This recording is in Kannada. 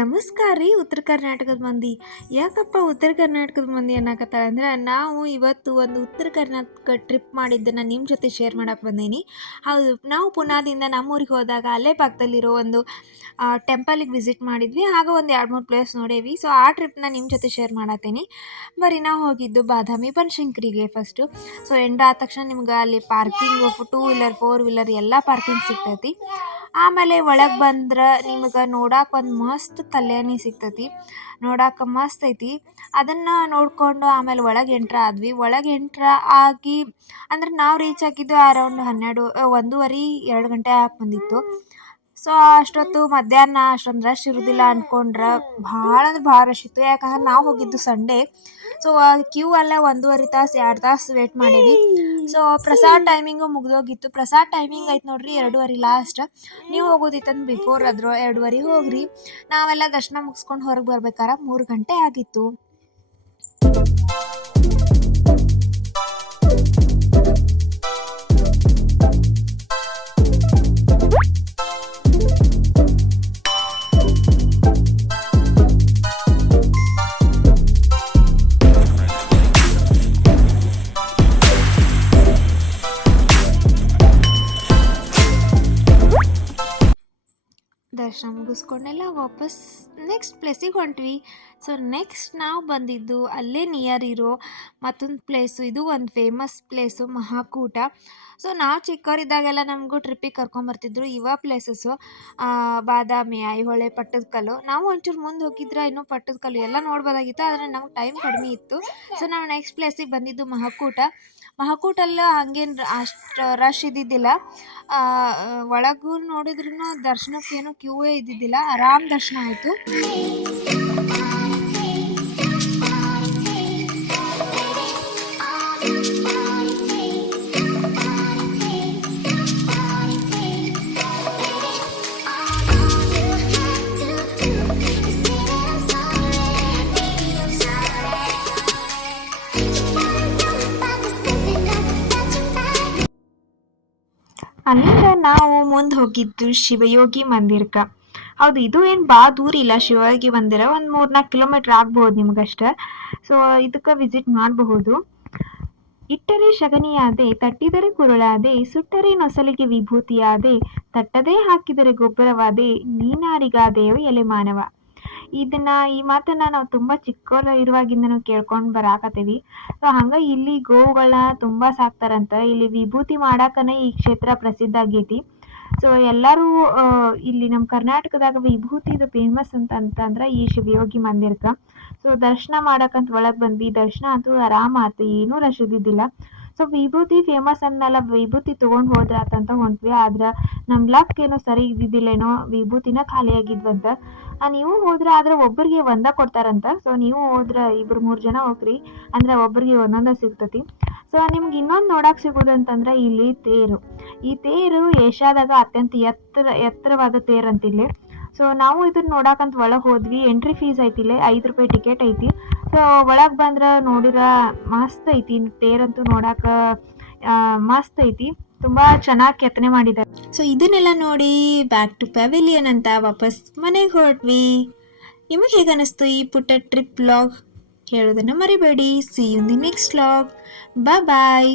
ನಮಸ್ಕಾರ ರೀ ಉತ್ತರ ಕರ್ನಾಟಕದ ಮಂದಿ. ಯಾಕಪ್ಪ ಉತ್ತರ ಕರ್ನಾಟಕದ ಮಂದಿ ಅನ್ನಕತ್ತಾಳೆ ಅಂದ್ರೆ ನಾವು ಇವತ್ತು ಒಂದು ಉತ್ತರ ಕರ್ನಾಟಕ ಟ್ರಿಪ್ ಮಾಡಿದ್ದನ್ನು ನಿಮ್ಮ ಜೊತೆ ಶೇರ್ ಮಾಡಕ್ಕೆ ಬಂದೀನಿ. ಹೌದು, ನಾವು ಪುನಾದಿಂದ ನಮ್ಮೂರಿಗೆ ಹೋದಾಗ ಅಲ್ಲೇ ಪಕ್ಕದಲ್ಲಿರೋ ಒಂದು ಟೆಂಪಲಿಗೆ ವಿಸಿಟ್ ಮಾಡಿದ್ವಿ. ಆಗ ಒಂದು ಎರಡು ಮೂರು ಪ್ಲೇಸ್ ನೋಡೇವಿ. ಸೊ ಆ ಟ್ರಿಪ್ನ ನಿಮ್ಮ ಜೊತೆ ಶೇರ್ ಮಾಡತ್ತೀನಿ. ಬರಿ ನಾವು ಹೋಗಿದ್ದು ಬಾದಾಮಿ ಬನಶಂಕರಿಗೆ ಫಸ್ಟು ಸೊ ಎಂಡ್ ಆದ ತಕ್ಷಣ ನಿಮ್ಗೆ ಅಲ್ಲಿ parking two wheeler four wheeler ಎಲ್ಲ ಪಾರ್ಕಿಂಗ್ ಸಿಗ್ತೈತಿ. ಆಮೇಲೆ ಒಳಗೆ ಬಂದ್ರೆ ನಿಮ್ಗೆ ನೋಡಕ್ಕೆ ಒಂದು ಮಸ್ತ್ ಕಲ್ಯಾಣಿ ಸಿಗ್ತೈತಿ. ನೋಡಕ್ಕೆ ಮಸ್ತ್ ಐತಿ. ಅದನ್ನು ನೋಡಿಕೊಂಡು ಆಮೇಲೆ ಒಳಗೆ ಎಂಟ್ರ್ ಆದ್ವಿ. ಒಳಗೆ ಎಂಟ್ರ್ ಆಗಿ, ಅಂದ್ರೆ ನಾವು ರೀಚ್ ಆಗಿದ್ದು ಅರೌಂಡ್ ಹನ್ನೆರಡು ಒಂದೂವರೆ, ಎರಡು ಗಂಟೆ ಆಗಿ ಬಂದಿತ್ತು. ಸೊ ಅಷ್ಟೊತ್ತು ಮಧ್ಯಾಹ್ನ ಅಷ್ಟೊಂದು ರಶ್ ಇರೋದಿಲ್ಲ ಅಂದ್ಕೊಂಡ್ರೆ ಭಾಳ ಅಂದ್ರೆ ಭಾಳ ರಶ್ ಇತ್ತು. ಯಾಕಂದ್ರೆ ನಾವು ಹೋಗಿದ್ದು ಸಂಡೇ ಸೊ ಕ್ಯೂ ಅಲ್ಲ ಒಂದೂವರೆ ತಾಸು, ಎರಡು ತಾಸು ವೇಟ್ ಮಾಡೀವಿ ಸೊ ಪ್ರಸಾದ್ ಟೈಮಿಂಗು ಮುಗ್ದೋಗಿತ್ತು. ಪ್ರಸಾದ್ ಟೈಮಿಂಗ್ ಐತೆ ನೋಡ್ರಿ ಎರಡೂವರೆ ಲಾಸ್ಟ್ ನೀವು ಹೋಗೋದಿತ್ತಂದ್ರೆ ಬಿಫೋರ್ ಅದ್ರ ಎರಡೂವರೆ ಹೋಗ್ರಿ. ನಾವೆಲ್ಲ ದರ್ಶನ ಮುಗಿಸ್ಕೊಂಡು ಹೊರಗೆ ಬರ್ಬೇಕಾರೆ ಮೂರು ಗಂಟೆ ಆಗಿತ್ತು. ದರ್ಶನ ಮುಗಿಸ್ಕೊಂಡೆಲ್ಲ ವಾಪಸ್ ನೆಕ್ಸ್ಟ್ ಪ್ಲೇಸಿಗೆ ಹೊಂಟ್ವಿ. ಸೊ ನೆಕ್ಸ್ಟ್ ನಾವು ಬಂದಿದ್ದು ಅಲ್ಲೇ ನಿಯರ್ ಇರೋ ಮತ್ತೊಂದು ಪ್ಲೇಸು ಇದು ಒಂದು ಫೇಮಸ್ ಪ್ಲೇಸು ಮಹಾಕೂಟ. ಸೊ ನಾವು ಚಿಕ್ಕವರಿದ್ದಾಗೆಲ್ಲ ನಮಗೂ ಟ್ರಿಪ್ಪಿಗೆ ಕರ್ಕೊಂಬರ್ತಿದ್ರು ಇವ ಪ್ಲೇಸಸ್ಸು ಬಾದಾಮಿ, ಐಹೊಳೆ, ಪಟ್ಟದಕಲ್ಲು. ನಾವು ಒಂಚೂರು ಮುಂದೆ ಹೋಗಿದ್ರೆ ಇನ್ನೂ ಪಟ್ಟದಕಲ್ಲು ಎಲ್ಲ ನೋಡ್ಬೋದಾಗಿತ್ತು, ಆದರೆ ನಮ್ಗೆ ಟೈಮ್ ಕಡಿಮೆ ಇತ್ತು. ಸೊ ನಾವು ನೆಕ್ಸ್ಟ್ ಪ್ಲೇಸಿಗೆ ಬಂದಿದ್ದು ಮಹಾಕೂಟ. ಮಹಾಕೂಟಲ್ಲ ಹಂಗೇನು ಅಷ್ಟು ರಶ್ ಇದ್ದಿದ್ದಿಲ್ಲ. ಒಳಗೂ ನೋಡಿದ್ರೂ ದರ್ಶನಕ್ಕೇನು ಕ್ಯೂವೇ ಇದ್ದಿದ್ದಿಲ್ಲ. ಆರಾಮ್ ದರ್ಶನ ಆಯಿತು. ಅಲ್ಲಿಂದ ನಾವು ಮುಂದೆ ಹೋಗಿದ್ದು ಶಿವಯೋಗಿ ಮಂದಿರಕ್ಕೆ ಹೌದು, ಇದು ಏನು ಭಾಳ ದೂರ ಇಲ್ಲ. ಶಿವಯೋಗಿ ಮಂದಿರ ಒಂದು ಮೂರ್ನಾಲ್ಕು ಕಿಲೋಮೀಟ್ರ್ ಆಗ್ಬೋದು ನಿಮ್ಗಷ್ಟ. ಸೊ ಇದಕ್ಕೆ ವಿಸಿಟ್ ಮಾಡಬಹುದು. ಇಟ್ಟರೆ ಶಗನಿಯಾದೆ ತಟ್ಟಿದರೆ ಕುರುಳಾದೆ, ಸುಟ್ಟರೆ ನೊಸಲಿಗೆ ವಿಭೂತಿಯಾದೆ, ತಟ್ಟದೇ ಹಾಕಿದರೆ ಗೊಬ್ಬರವಾದೆ ನೀನಾರಿಗಾದೆಯೋ ಎಲೆ ಮಾನವ ಇದನ್ನ ಈ ಮಾತನ್ನ ನಾವು ತುಂಬಾ ಚಿಕ್ಕವರು ಇರುವಾಗಿಂದನೂ ಕೇಳ್ಕೊಂಡ್ ಬರಾಕತ್ತೀವಿ. ಸೊ, ಹಂಗ ಇಲ್ಲಿ ಗೋವುಗಳನ್ನ ತುಂಬಾ ಸಾಕ್ತಾರಂತ. ಇಲ್ಲಿ ವಿಭೂತಿ ಮಾಡಾಕನ ಈ ಕ್ಷೇತ್ರ ಪ್ರಸಿದ್ಧ ಆಗೈತಿ. ಸೊ, ಎಲ್ಲರೂ ಇಲ್ಲಿ ನಮ್ಮ ಕರ್ನಾಟಕದಾಗ ವಿಭೂತಿದು ಫೇಮಸ್ ಅಂತ ಅಂತಂದ್ರೆ ಈ ಶಿವಯೋಗಿ ಮಂದಿರಕ್ಕೆ. ಸೊ, ದರ್ಶನ ಮಾಡಕ್ಕಂತ ಒಳಗೆ ಬಂದ್ವಿ. ದರ್ಶನ ಅಂತೂ ಆರಾಮ ಆತು ಏನೂ ರಶ್ ಸೊ ವಿಭೂತಿ ಫೇಮಸ್ ಅಂದ್ಮೇಲೆ ವಿಭೂತಿ ತೊಗೊಂಡು ಹೋದ್ರೆ ಆತಂತ ಹೊಂಟ್ವಿ. ಆದ್ರೆ ನಮ್ಮ ಲಕ್ ಏನೋ ಸರಿ ಇದ್ದಿದ್ದಿಲ್ಲೇನೋ ವಿಭೂತಿನ ಆ, ನೀವು ಹೋದ್ರೆ ಆದ್ರೆ ಒಬ್ಬರಿಗೆ ಒಂದ ಕೊಡ್ತಾರಂತ. ಸೊ ನೀವು ಹೋದ್ರೆ ಇಬ್ರು ಮೂರು ಜನ ಹೋಗ್ರಿ. ಅಂದ್ರೆ ಒಬ್ಬರಿಗೆ ಒಂದೊಂದ ಸಿಗ್ತತಿ. ಸೊ ನಿಮ್ಗೆ ಇನ್ನೊಂದು ನೋಡಕ್ ಸಿಗೋದು ಅಂತಂದ್ರೆ ಇಲ್ಲಿ ತೇರು. ಈ ತೇರು ಏಷ್ಯಾದಾಗ ಅತ್ಯಂತ ಎತ್ತರ ಎತ್ತರವಾದ ತೇರ್ ಅಂತ ಇಲ್ಲಿ ಸೊ ನಾವು ಇದನ್ನ ನೋಡಾಕಂತ ಒಳಗೆ ಹೋದ್ವಿ. ಎಂಟ್ರಿ ಫೀಸ್ ಐತಿ ಇಲ್ಲೇ, ಐದು ರೂಪಾಯಿ ಟಿಕೆಟ್ ಐತಿ. ಸೊ ಒಳಗೆ ಬಂದ್ರೆ ನೋಡಿರ ಮಸ್ತ್ ಐತಿ. ತೇರಂತೂ ನೋಡಾಕ ಮಸ್ತ್ ಐತಿ. ತುಂಬಾ ಚೆನ್ನಾಗಿ ಕೆತ್ತನೆ ಮಾಡಿದ್ದಾರೆ ಸೊ ಇದನ್ನೆಲ್ಲ ನೋಡಿ ಬ್ಯಾಕ್ ಟು ಪೆವಿಲಿಯನ್ ಅಂತ ವಾಪಸ್ ಮನೆಗೆ ಹೊರಟ್ವಿ. ನಿಮಗೆ ಹೇಗೆ ಅನಿಸ್ತು ಈ ಪುಟ್ಟ ಟ್ರಿಪ್ ಬ್ಲಾಗ್ ಹೇಳೋದನ್ನು ಮರಿಬೇಡಿ. See you the next blog bye bye